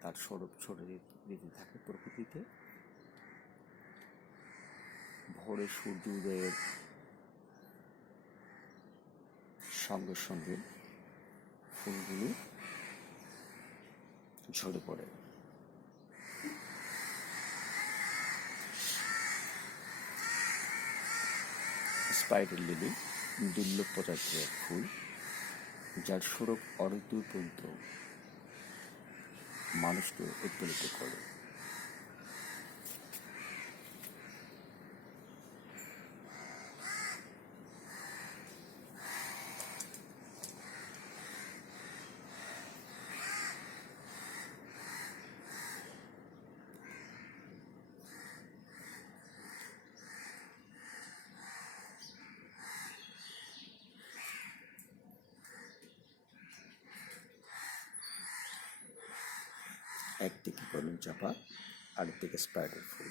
তার স্বরূপ ছড়িয়ে দিতে থাকে প্রকৃতিতে। ভোরে সূর্য উদয়ের সঙ্গে সঙ্গে ফুলগুলি ঝরে পড়ে। স্পাইডার লিলি দুর্লভ প্রজাতির ফুল, যার স্বরূপ অনেক দূর পর্যন্ত মানুষকে উৎপল্লিত করে। একদিকে কলম চাপা আরেকদিকে স্পাইডার ফুল।